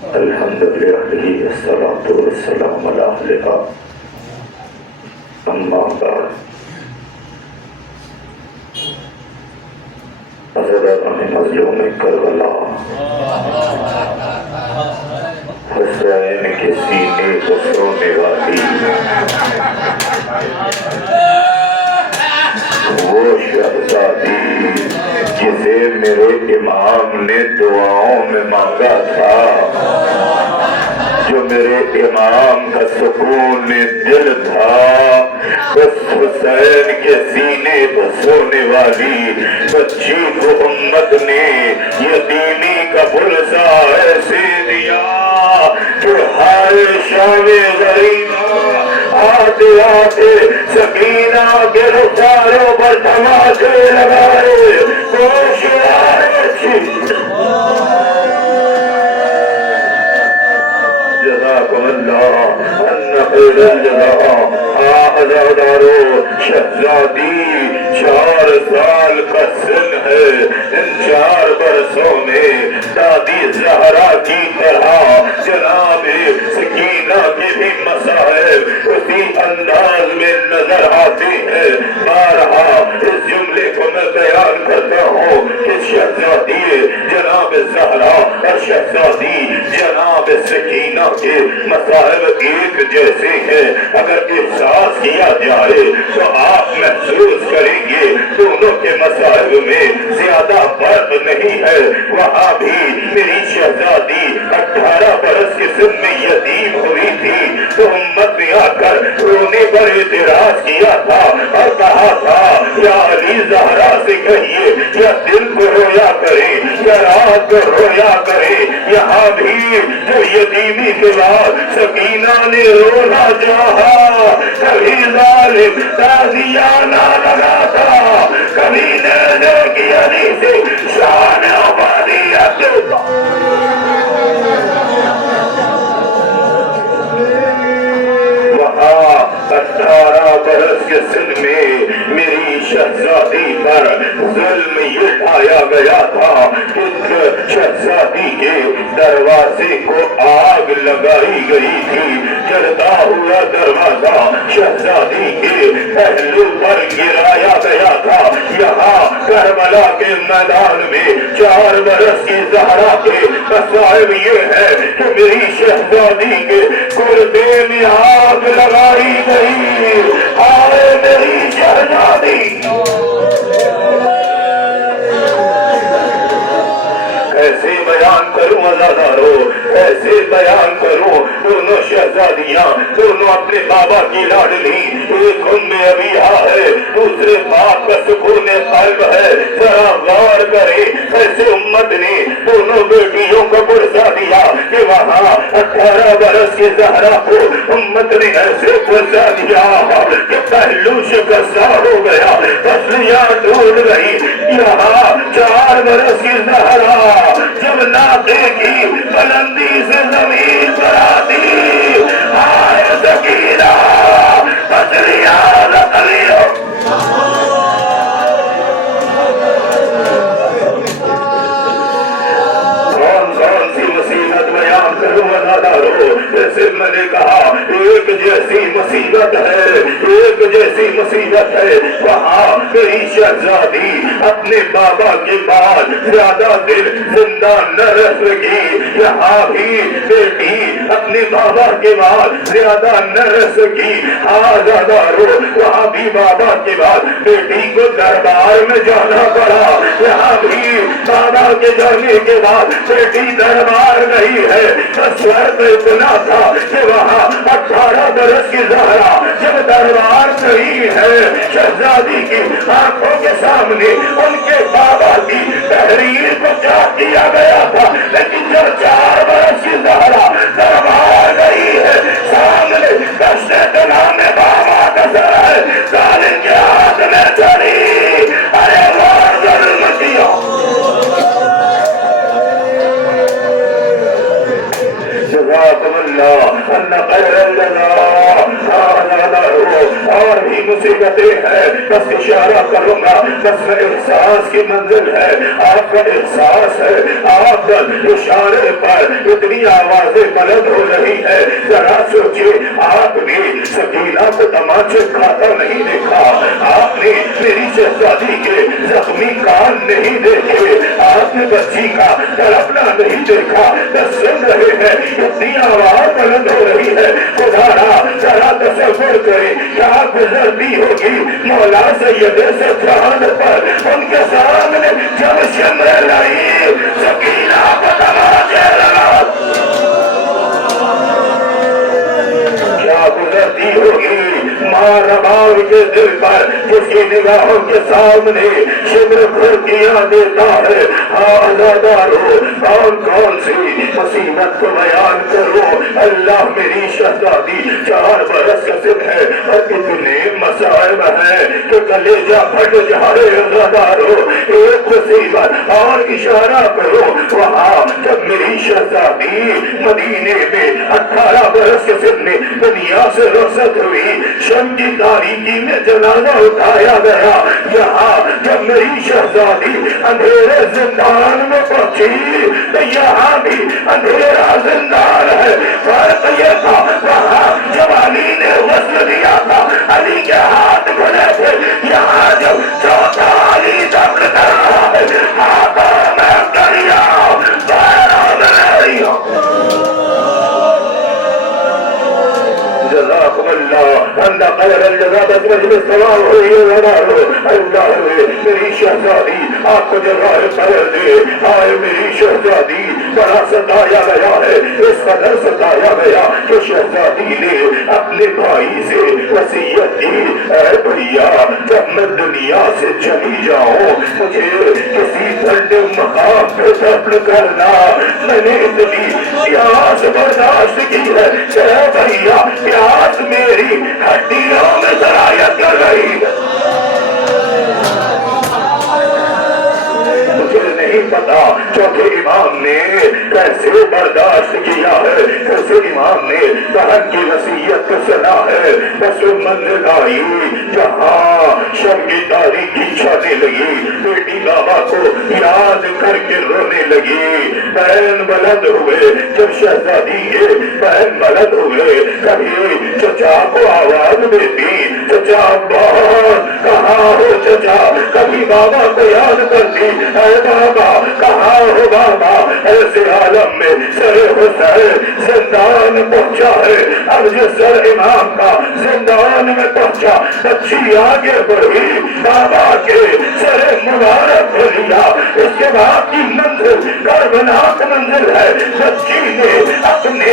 الحمد لله والصلاة والسلام على أهلها أما بعد حضرات مظلوم کربلا حسین کے سینے کو سونے والی وہ شہزادی جسے میرے امام نے دعاؤں میں مانگا تھا، جو میرے امام کا سکون دل تھا، اس حسین کے سینے کو سونے والی بچی کو امت نے یتیمی کا بلسا ایسے دیا کہ ہائے شام غریبہ آتے آتے سکینہ کے رخساروں پر دھماکے لگائے ہوشیار جزاکم اللہ ان خیر الجزاء۔ عزادارو شہزادی 4 سال کا سن ہے، ان 4 برسوں میں دادی زہرا کی طرح جناب سکینہ کے بھی مصائب اسی انداز میں نظر آتے ہیں۔ بارہا اس جملے کو میں بیان کرتا ہوں کہ شہزادی جناب زہرا اور شہزادی جناب سکینہ کے مصائب ایک جیسے ہیں۔ اگر احساس کیا جائے تو آپ محسوس کریں گے دونوں کے مصائب میں زیادہ فرق نہیں ہے۔ وہاں بھی میری شہزادی 18 برس کے سن میں یتیم ہوئی تھی تو امت نے آ کر رونے پر اعتراض کیا تھا اور کہا تھا یا علی زہرا سے کہیے یا دن کو رویا کرے یا رات کو رویا کرے۔ یہاں بھی جو یتیمی کے بعد سکینہ نے رونا چاہا، کبھی ظالم تازیانہ لگا تھا، کبھی نینے کی علی سے شان عبادیت وہاں 18 برس کے سن میں میری شہزادی پر ظلم یہ ڈھایا گیا تھا کہ شہزادی کے دروازے کو آگ لگائی گئی تھی۔ جلتا ہوا دروازہ شہزادی کے پہلو پر گرایا گیا تھا۔ یہاں کربلا کے میدان میں 4 برس کی زہرا کے مصائب یہ ہے کہ میری شہزادی کے گردے میں آگ لگائی گئی۔ آئے میری شہزادی، کیسے بیان کروں عزادارو، کیسے بیان کروں؟ دونوں شہزادیاں دونوں اپنے بابا کی لاڈلی، ایک ام ابیہ ہے، دوسرے باپ کا سکون قلب ہے۔ ذرا غور کرے ایسے امت نے دونوں بیٹیوں کو پرسا دیا کہ وہاں 18 برس کی زہرا کو امت نے ایسے پرسا دیا کہ پہلو شکستہ ہو گیا، پسلیاں ٹوٹ گئی۔ یہاں 4 برس کی زہرا جب ناقے کی بلندی سے زمین پر آتی، آئے سکینہ پسلیاں لکلیوں کون سی مصیبت بیان کروں عزادارو؟ جیسے میں نے کہا ایک جیسی مصیبت ہے، ایک جیسی مصیبت ہے۔ وہاں میری شہزادی اپنے بابا کے بعد زیادہ دن زندہ نہ رہ سکی۔ یہاں بھی بیٹی اپنے بابا کے بعد زیادہ نہ رہ سکی۔ عزادارو وہاں بھی بابا کے بعد بیٹی کو دربار میں جانا پڑا۔ یہاں بھی بابا کے جانے کے بعد بیٹی دربار نہیں ہے۔ فرق اتنا تھا کہ وہاں 18 برس کی زہرا جب دربار نہیں ہے، شہزادی کی آنکھوں کے سامنے ان کے بابا کی تحریر کو چاک دیا گیا تھا، لیکن جب 4 برس کی زہرا دربار نہیں ہے، سامنے دشت طلا میں بابا کا سر ہے، ظالم کے ہاتھ میں چڑی۔ ارے غور ظلم کیا جزاک جزاکم اللہ ان خیر الجزاء اور بھی مصیبتیں ہیں، بس اشارہ کروں گا، بس میں احساس کی منزل ہے، آپ کا احساس ہے، آپ کا اشارے پر اتنی آوازیں بلند ہو رہی ہے، ذرا سوچئے آپ نے سکینہ کو تماچے کھاتا نہیں دیکھا، آپ نے میری شہزادی کے زخمی کان نہیں دیکھے، آپ نے بچی کا تڑپنا نہیں دیکھا، بس سن رہے ہیں اتنی آواز بلند ہو رہی ہے، خدا را ذرا تصور کرے کیا گزرتی ہوگی مولا سید سجاد پر، ان کے سامنے جب شمر لائی سکینہ کو تماچے لگا، کیا گزرتی ہوگی ماں رباب کے دل پر جس کی نگاہوں کے سامنے شمر پھرکیاں دیتا ہے، آزادارو کون کون سی مصیبت کو بیان کرو، اللہ میری شہزادی 4 برس کا سن ہے اور اتنے مسائب ہیں کہ کلیجہ پھٹ جائے، آزادارو ایک مصیبت اور اشارہ کرو، وہاں جب میری شہزادی مدینے میں 18 برس کے سن میں دنیا سے رخصت ہوئی، شم کی تاریکی میں جنازہ اٹھایا گیا، یہاں جب میری شہزادی اندھیرے زندان میں پہنچی تو یہاں بھی اندھیرا زندان ہے، فرق یہ تھا وہاں جب علی نے وصل دیا تھا علی کے ہاتھ کھلے تھے، یہاں جب چوتھا علی دفن کر رہا ہے، ہاتھوں میں دریا پیروں میں دریا، جزاکم اللہ ان خیر الجزاء، بس مجلس تمام ہوئی ہے، اللہ میری شہزادی آپ کو جزائے خیر دے، آئے میری شہزادی بڑا ستایا گیا ہے، اس قدر ستایا گیا کہ شہزادی نے اپنے بھائی سے وصیت کی، اے بھیا جب میں دنیا سے چلی جاؤں مجھے کسی ٹھنڈے مقام پہ دفن کرنا، میں نے اتنی پیاس برداشت کی ہے کہ اے بھیا پیاس میری ہڈیوں میں سرایت کر رہی ہے، مجھے نہیں پتا چوتھے امام نے کیسے برداشت کیا ہے، کیسے امام نے بہن کی نصیحت کو سنا ہے، بس وہ منزل آئی جہاں شب کی تاریکی چھانے لگی، بیٹی بابا کو یاد کر کے رونے لگی، بہن بلند ہوئے، جب شہزادی کے بہن بلند ہوئے، کبھی چچا کو آواز دیتی چچا بہت کہاں ہو چچا، کبھی بابا کو یاد کرتی اے بابا کہاں ہو بابا، ایسے عالم میں سر حسین زندان پہنچا ہے، اب جو سر امام کا زندان میں پہنچا، بچی آگے بڑھی بابا کے سر مبارک ہو لیا، اس کے بعد کی منزل کربناک منزل ہے، بچی نے اپنے